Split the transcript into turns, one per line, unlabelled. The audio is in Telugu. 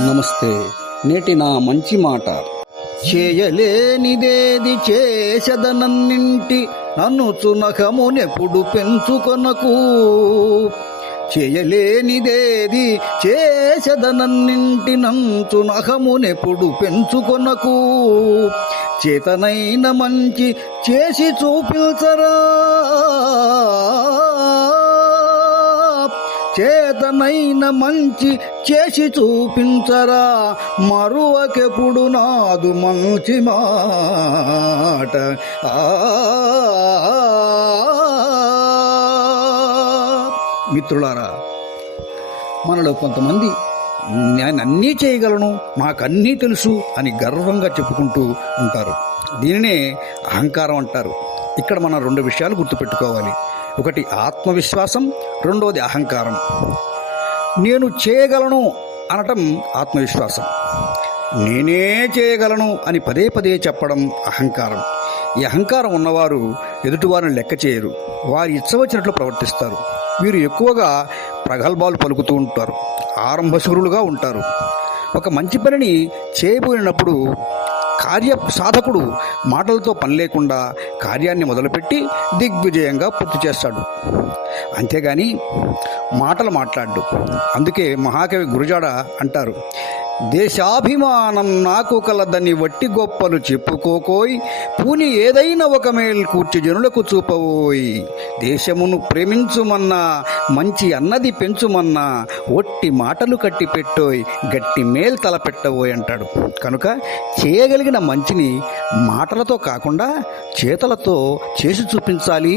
నమస్తే. నేటి నా మంచి మాట. చేయలేనిదేది చేసదనన్నింటి అనుచునకమునెప్పుడు పెంచుకొనకు. చేయలేనిదేది చేసదనన్నింటి నంచునకమునెప్పుడు పెంచుకొనకు. చేతనైన మంచి చేసి చూపించరా చేతనైన మంచి చేసి చూపించరా మరువకెప్పుడు నాదు మంచి మాట. ఆ. మిత్రులారా మనలో కొంతమంది నేను అన్నీ చేయగలను నాకు అన్నీ తెలుసు అని గర్వంగా చెప్పుకుంటూ ఉంటారు. దీనినే అహంకారం అంటారు. ఇక్కడ మనం రెండు విషయాలు గుర్తుపెట్టుకోవాలి. ఒకటి ఆత్మవిశ్వాసం రెండవది అహంకారం. నేను చేయగలను అనటం ఆత్మవిశ్వాసం. నేనే చేయగలను అని పదే పదే చెప్పడం అహంకారం. ఈ అహంకారం ఉన్నవారు ఎదుటివారిని లెక్క చేయరు. వారి ఇచ్చవచ్చినట్లు ప్రవర్తిస్తారు. వీరు ఎక్కువగా ప్రగల్భాలు పలుకుతూ ఉంటారు. ఆరంభశూరులుగా ఉంటారు. ఒక మంచి పనిని చేయబోయినప్పుడు కార్య సాధకుడు మాటలతో పని లేకుండా కార్యాన్ని మొదలుపెట్టి దిగ్విజయంగా పూర్తి చేస్తాడు. అంతేగాని మాటలు మాట్లాడు అందుకే మహాకవి గురుజాడ అంటారు దేశాభిమానం నాకు కలదని వట్టి గొప్పలు చెప్పుకోకోయ్. పూని ఏదైనా ఒక మేల్ కూర్చి జనులకు చూపవోయ్. దేశమును ప్రేమించుమన్నా మంచి అన్నది పెంచుమన్నా ఒట్టి మాటలు కట్టి పెట్టోయ్ గట్టి మేల్ తలపెట్టవోయ్ అంటాడు. కనుక చేయగలిగిన మంచిని మాటలతో కాకుండా చేతలతో చేసి చూపించాలి.